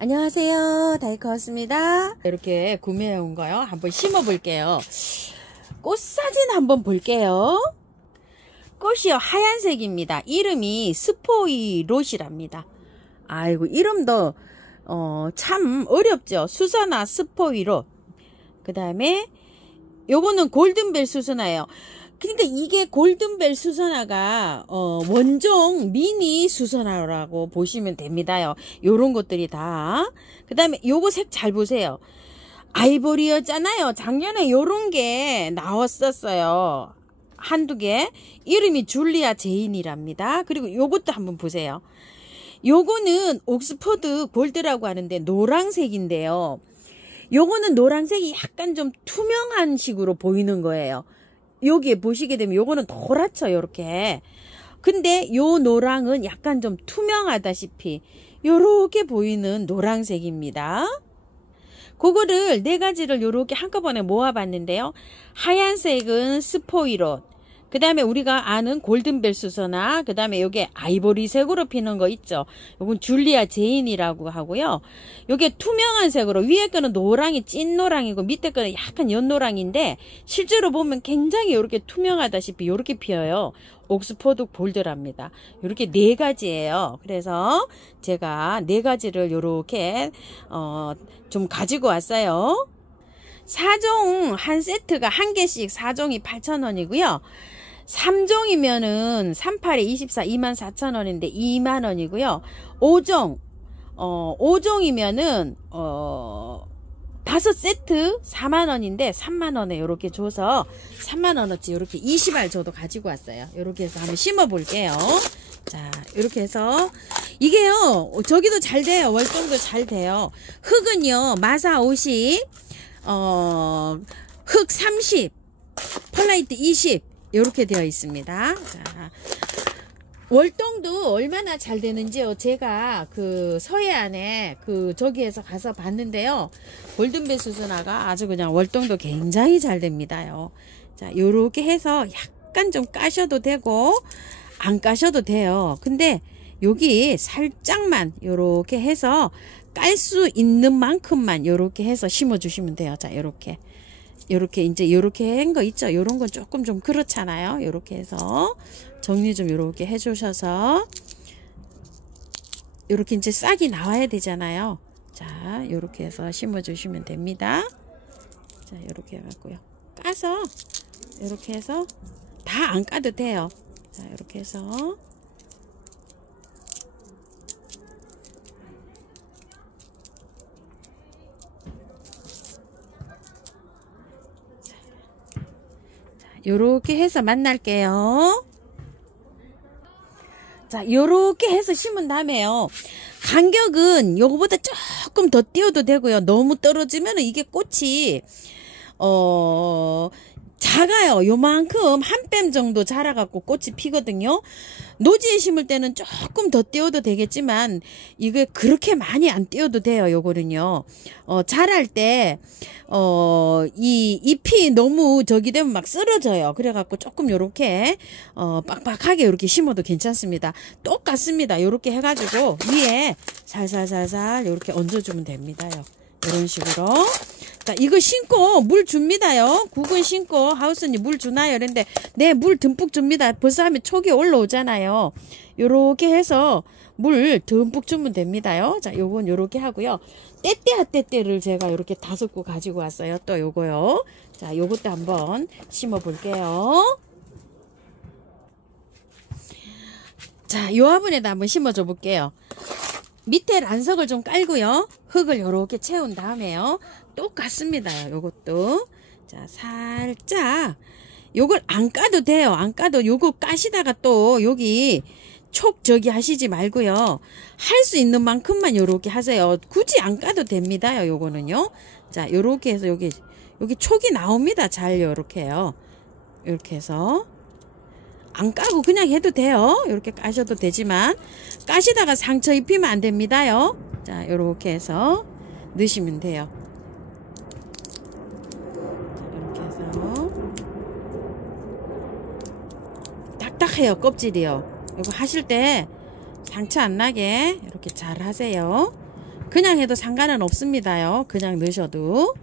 안녕하세요, 다이커였습니다. 이렇게 구매해온 거요. 한번 심어 볼게요. 꽃 사진 한번 볼게요. 꽃이요, 하얀색입니다. 이름이 스포이롯이랍니다. 아이고, 이름도 참 어렵죠. 수선화 스포이롯. 그 다음에 요거는 골든벨 수선화예요. 그러니까 이게 골든벨 수선화가 원종 미니 수선화라고 보시면 됩니다요. 요런 것들이 다. 그 다음에 요거 색 잘 보세요. 아이보리였잖아요. 작년에 요런 게 나왔었어요. 한두 개. 이름이 줄리아 제인이랍니다. 그리고 요것도 한번 보세요. 요거는 옥스퍼드 골드라고 하는데 노란색인데요. 요거는 노란색이 약간 좀 투명한 식으로 보이는 거예요. 여기에 보시게 되면 요거는 노랗죠, 요렇게. 근데 요 노랑은 약간 좀 투명하다시피 요렇게 보이는 노란색입니다. 그거를 네 가지를 요렇게 한꺼번에 모아봤는데요. 하얀색은 스포이롯, 그 다음에 우리가 아는 골든벨 수선화, 그 다음에 요게 아이보리색으로 피는 거 있죠. 요건 줄리아 제인이라고 하고요. 요게 투명한 색으로, 위에 거는 노랑이 찐노랑이고 밑에 거는 약간 연노랑인데 실제로 보면 굉장히 요렇게 투명하다시피 요렇게 피어요. 옥스퍼드 골드랍니다. 요렇게 네 가지예요. 그래서 제가 네 가지를 요렇게 좀 가지고 왔어요. 4종 한 세트가 한 개씩 4종이 8,000원이고요. 3종이면은 38에 24 24,000원인데 2만원이고요. 5종이면은 5세트 4만원인데 3만원에 요렇게 줘서 3만원어치 요렇게 20알 저도 가지고 왔어요. 요렇게 해서 한번 심어 볼게요. 자, 요렇게 해서 이게요, 저기도 잘 돼요. 월동도 잘 돼요. 흙은요, 마사 50, 흙 30, 펄라이트 20 요렇게 되어 있습니다. 자, 월동도 얼마나 잘 되는지요. 제가 그 서해안에 저기에서 가서 봤는데요. 골든벨 수선화가 아주 그냥 월동도 굉장히 잘 됩니다요. 자, 요렇게 해서 약간 좀 까셔도 되고 안 까셔도 돼요. 근데 여기 살짝만 요렇게 해서 깔 수 있는 만큼만 요렇게 해서 심어 주시면 돼요. 자, 요렇게 이제 요렇게 한 거 있죠. 요런 건 조금 좀 그렇잖아요. 요렇게 해서 정리 좀 요렇게 해 주셔서 요렇게 이제 싹이 나와야 되잖아요. 자, 요렇게 해서 심어 주시면 됩니다. 자, 요렇게 해 갖고요. 까서 요렇게 해서 다 안 까도 돼요. 자, 요렇게 해서 요렇게 해서 만날게요. 자, 요렇게 해서 심은 다음에요. 간격은 요거보다 조금 더 띄워도 되고요. 너무 떨어지면 이게 꽃이 작아요. 요만큼 한 뺨 정도 자라갖고 꽃이 피거든요. 노지에 심을 때는 조금 더 띄워도 되겠지만 이게 그렇게 많이 안 띄워도 돼요. 요거는요. 자랄 때 이 잎이 너무 저기 되면 막 쓰러져요. 그래갖고 조금 요렇게 빡빡하게 요렇게 심어도 괜찮습니다. 똑같습니다. 요렇게 해가지고 위에 살살살살 요렇게 얹어주면 됩니다요. 이런 식으로. 자, 이거 신고 물 줍니다요. 국은 신고 하우스님 물 주나요? 이랬는데 네, 물 듬뿍 줍니다. 벌써 하면 촉이 올라오잖아요. 요렇게 해서 물 듬뿍 주면 됩니다요. 자, 요건 요렇게 하고요. 떼떼를 제가 요렇게 5구 가지고 왔어요. 또 요거요. 자, 요것도 한번 심어 볼게요. 자, 요 화분에다 한번 심어 줘 볼게요. 밑에 란석을 좀 깔고요. 흙을 요렇게 채운 다음에요. 똑같습니다. 요것도. 자, 살짝. 요걸 안 까도 돼요. 안 까도 요거 까시다가 또 여기 촉 저기 하시지 말고요. 할 수 있는 만큼만 요렇게 하세요. 굳이 안 까도 됩니다요. 요거는요. 자, 요렇게 해서 여기 촉이 나옵니다. 잘 요렇게요. 요렇게 해서. 안 까고 그냥 해도 돼요. 이렇게 까셔도 되지만 까시다가 상처 입히면 안 됩니다요. 자, 이렇게 해서 넣으시면 돼요. 이렇게 해서 딱딱해요. 껍질이요. 이거 하실 때 상처 안 나게 이렇게 잘 하세요. 그냥 해도 상관은 없습니다요. 그냥 넣으셔도.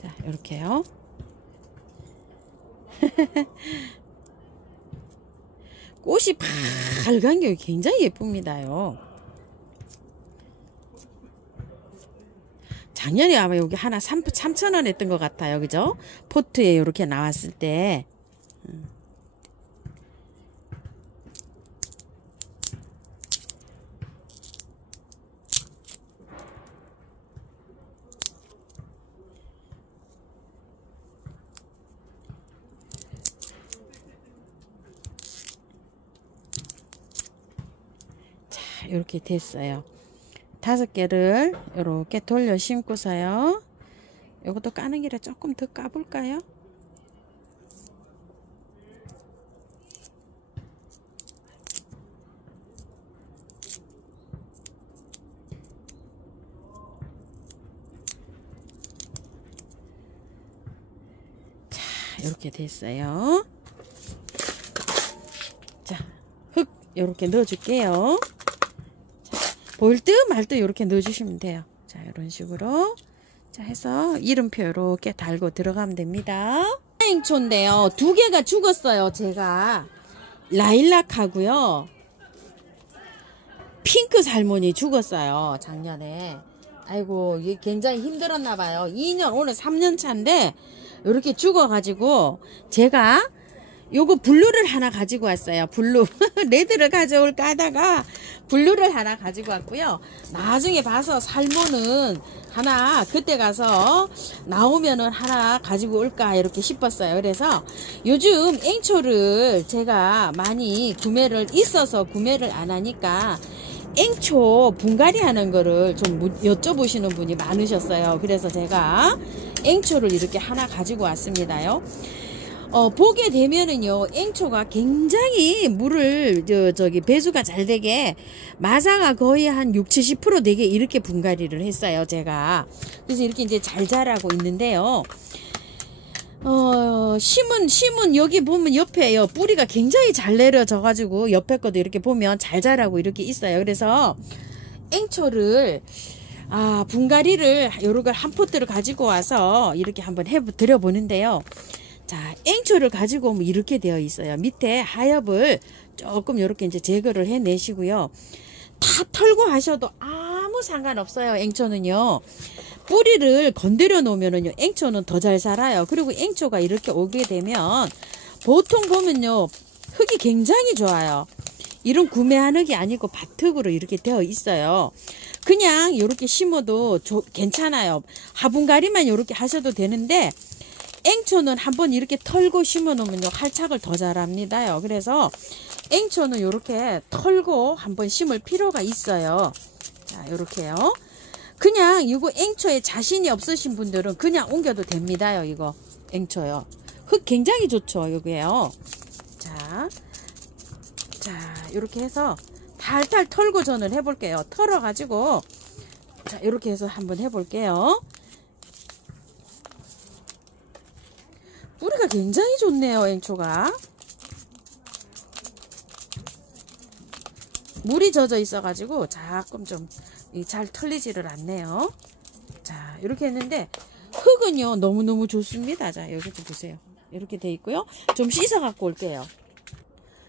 자, 요렇게요. 꽃이 빨간 게 굉장히 예쁩니다요. 작년에 아마 여기 하나 3,000원 했던 것 같아요. 그죠? 포트에 이렇게 나왔을 때. 자, 이렇게 됐어요. 5개를 이렇게 돌려 심고서요. 이것도 까는 길에 조금 더 까볼까요? 자, 이렇게 됐어요. 자, 흙 이렇게 넣어줄게요. 보일 듯 말 듯 이렇게 넣어주시면 돼요. 자, 이런 식으로. 자, 해서 이름표 이렇게 달고 들어가면 됩니다. 행초인데요. 2개가 죽었어요. 제가 라일락하고요. 핑크 살몬이 죽었어요. 작년에. 아이고, 이게 굉장히 힘들었나 봐요. 2년, 오늘 3년 차인데 이렇게 죽어가지고 제가 요거 블루를 하나 가지고 왔어요. 블루. 레드를 가져올까 하다가 블루를 하나 가지고 왔고요. 나중에 봐서 살모는 하나 그때 가서 나오면은 하나 가지고 올까 이렇게 싶었어요. 그래서 요즘 앵초를 제가 많이 있어서 구매를 안 하니까 앵초 분갈이 하는 거를 좀 여쭤보시는 분이 많으셨어요. 그래서 제가 앵초를 이렇게 하나 가지고 왔습니다요. 보게 되면은요, 앵초가 굉장히 물을, 배수가 잘 되게, 마사가 거의 한 60~70% 되게 이렇게 분갈이를 했어요, 제가. 그래서 이렇게 이제 잘 자라고 있는데요. 심은 여기 보면 옆에요, 뿌리가 굉장히 잘 내려져가지고, 옆에 것도 이렇게 보면 잘 자라고 이렇게 있어요. 그래서, 앵초를, 분갈이를, 요런 걸 한 포트를 가지고 와서, 이렇게 한번 드려보는데요. 자, 앵초를 가지고 오면 이렇게 되어 있어요. 밑에 하엽을 조금 이렇게 이제 제거를 해내시고요. 다 털고 하셔도 아무 상관없어요. 앵초는요. 뿌리를 건드려 놓으면은요, 앵초는 더 잘 살아요. 그리고 앵초가 이렇게 오게 되면 보통 보면요, 흙이 굉장히 좋아요. 이런 구매한 흙이 아니고 밭흙으로 이렇게 되어 있어요. 그냥 이렇게 심어도 괜찮아요. 화분갈이만 이렇게 하셔도 되는데, 앵초는 한번 이렇게 털고 심어 놓으면요, 활착을 더 잘합니다요. 그래서 앵초는 이렇게 털고 한번 심을 필요가 있어요. 자, 이렇게요. 그냥 이거 앵초에 자신이 없으신 분들은 그냥 옮겨도 됩니다요. 이거 앵초요. 흙 굉장히 좋죠. 여기에요. 자, 이렇게 해서 탈탈 털고 저는 해볼게요. 털어가지고, 자, 이렇게 해서 한번 해볼게요. 뿌리가 굉장히 좋네요, 앵초가. 물이 젖어 있어가지고 조금 좀 잘 털리지를 않네요. 자, 이렇게 했는데 흙은요, 너무너무 좋습니다. 자, 여기 좀 보세요. 이렇게 돼 있고요. 좀 씻어 갖고 올게요.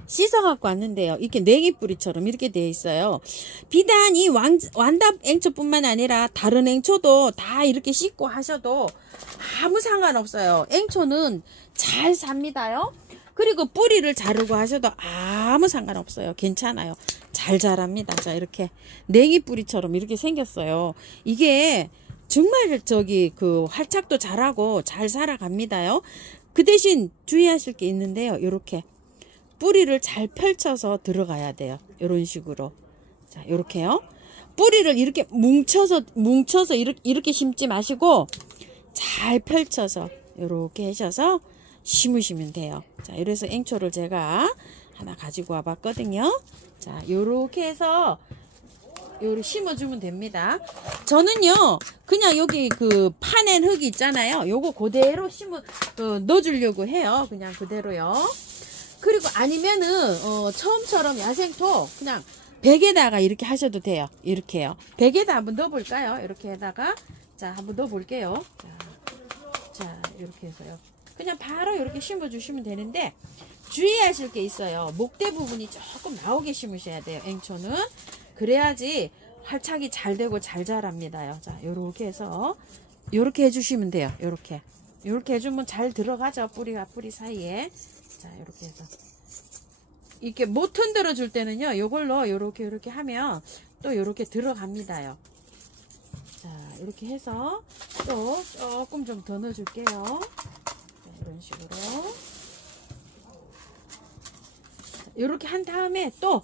씻어 갖고 왔는데요, 이렇게 냉이뿌리처럼 이렇게 돼 있어요. 비단 이 완답 앵초뿐만 아니라 다른 앵초도 다 이렇게 씻고 하셔도 아무 상관없어요. 앵초는 잘 삽니다요. 그리고 뿌리를 자르고 하셔도 아무 상관없어요. 괜찮아요. 잘 자랍니다. 자, 이렇게 냉이뿌리처럼 이렇게 생겼어요. 이게 정말 활착도 잘하고 잘 살아갑니다요. 그 대신 주의하실 게 있는데요. 이렇게 뿌리를 잘 펼쳐서 들어가야 돼요. 이런 식으로. 자, 이렇게요. 뿌리를 이렇게 뭉쳐서 이렇게 심지 마시고 잘 펼쳐서 이렇게 하셔서 심으시면 돼요. 자, 이래서 앵초를 제가 하나 가지고 와 봤거든요. 자, 요렇게 해서 요렇게 심어주면 됩니다. 저는요, 그냥 여기 파낸 흙이 있잖아요. 요거 그대로 넣어주려고 해요. 그냥 그대로요. 그리고 아니면은 처음처럼 야생토 그냥 팩에다가 이렇게 하셔도 돼요. 이렇게요. 팩에다 한번 넣어볼까요? 이렇게 해다가 자 한번 넣어볼게요. 자 이렇게 해서요. 그냥 바로 이렇게 심어주시면 되는데 주의하실 게 있어요. 목대 부분이 조금 나오게 심으셔야 돼요. 앵초는 그래야지 활착이 잘 되고 잘 자랍니다요. 자 요렇게 해서 요렇게 해주시면 돼요. 요렇게 해주면 잘 들어가죠. 뿌리와 뿌리 사이에. 자 요렇게 해서 이렇게 못 흔들어 줄 때는요 요걸로 요렇게 하면 또 요렇게 들어갑니다요. 자 이렇게 해서 또 조금 좀 더 넣어 줄게요. 자, 이런 식으로 요렇게 한 다음에 또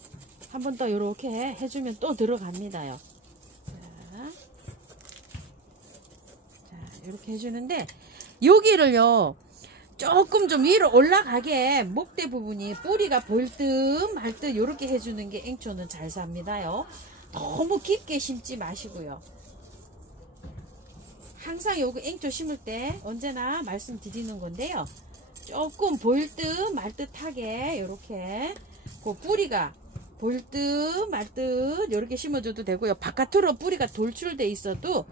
한 번 더 요렇게 해주면 또 들어갑니다요. 자 이렇게 해주는데 여기를요 조금 좀 위로 올라가게 목대 부분이 뿌리가 보일 듯 말 듯 요렇게 해주는 게 앵초는 잘 삽니다요. 너무 깊게 심지 마시고요. 항상 요거 앵초 심을 때 언제나 말씀드리는 건데요. 조금 보일 듯 말 듯하게 요렇게 그 뿌리가 보일 듯 말 듯 요렇게 심어줘도 되고요. 바깥으로 뿌리가 돌출돼 있어도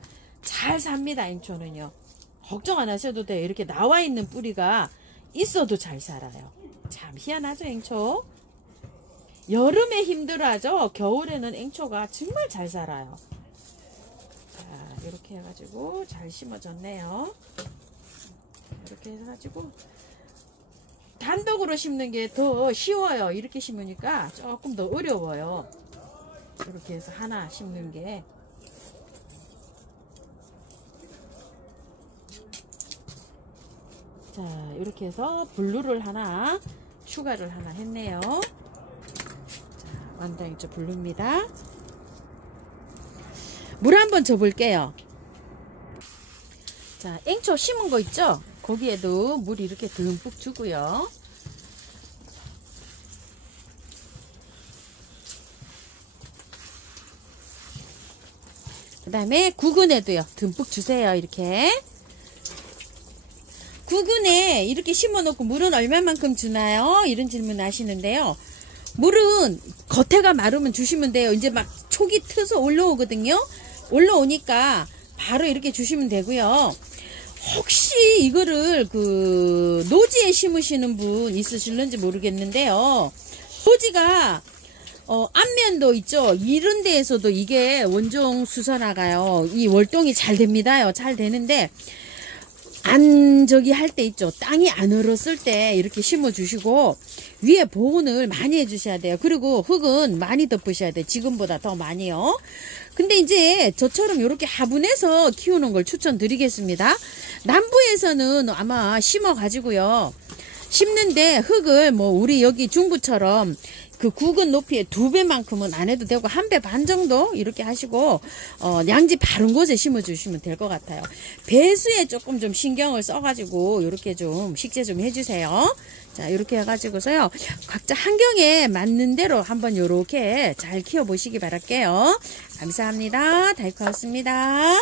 잘 삽니다. 앵초는요. 걱정 안 하셔도 돼요. 이렇게 나와 있는 뿌리가 있어도 잘 살아요. 참 희한하죠 앵초. 여름에 힘들어하죠. 겨울에는 앵초가 정말 잘 살아요. 자 이렇게 해가지고 잘 심어졌네요. 이렇게 해가지고 단독으로 심는 게 더 쉬워요. 이렇게 심으니까 조금 더 어려워요. 이렇게 해서 하나 심는 게. 자 이렇게 해서 블루를 하나 추가를 하나 했네요. 자 완다앵초 블루입니다. 물 한번 줘 볼게요. 자 앵초 심은 거 있죠? 거기에도 물 이렇게 듬뿍 주고요. 그 다음에 구근에도요 듬뿍 주세요. 이렇게 구근에 이렇게 심어놓고 물은 얼마만큼 주나요? 이런 질문 하시는데요. 물은 겉에가 마르면 주시면 돼요. 이제 막 촉이 트서 올라오거든요. 올라오니까 바로 이렇게 주시면 되고요. 혹시 이거를 그 노지에 심으시는 분 있으실는지 모르겠는데요. 노지가 안면도 있죠. 이런 데에서도 이게 원종 수서 나가요. 이 월동이 잘 됩니다요. 잘 되는데 할 때 있죠. 땅이 안 얼었을 때 이렇게 심어 주시고 위에 보온을 많이 해 주셔야 돼요. 그리고 흙은 많이 덮으셔야 돼요. 지금보다 더 많이요. 근데 이제 저처럼 이렇게 화분에서 키우는 걸 추천드리겠습니다. 남부에서는 아마 심어 가지고요. 심는데 흙을 뭐 우리 여기 중부처럼 그 구근 높이의 2배만큼은 안 해도 되고 1배 반 정도 이렇게 하시고 양지 바른 곳에 심어 주시면 될 것 같아요. 배수에 조금 좀 신경을 써 가지고 이렇게 좀 식재 좀 해주세요. 자 이렇게 해가지고서요 각자 환경에 맞는 대로 한번 이렇게 잘 키워 보시기 바랄게요. 감사합니다. 다이코하우스입니다.